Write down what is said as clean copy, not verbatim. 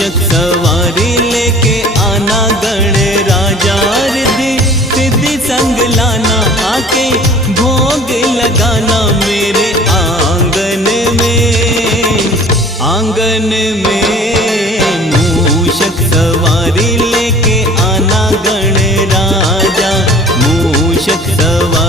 मूषक सवारी लेके आना गण राजा, रिद्धि सिद्धि संग लाना, आके भोग लगाना मेरे आंगन में मूषक सवारी लेके आना गण राजा, मूषक सवारी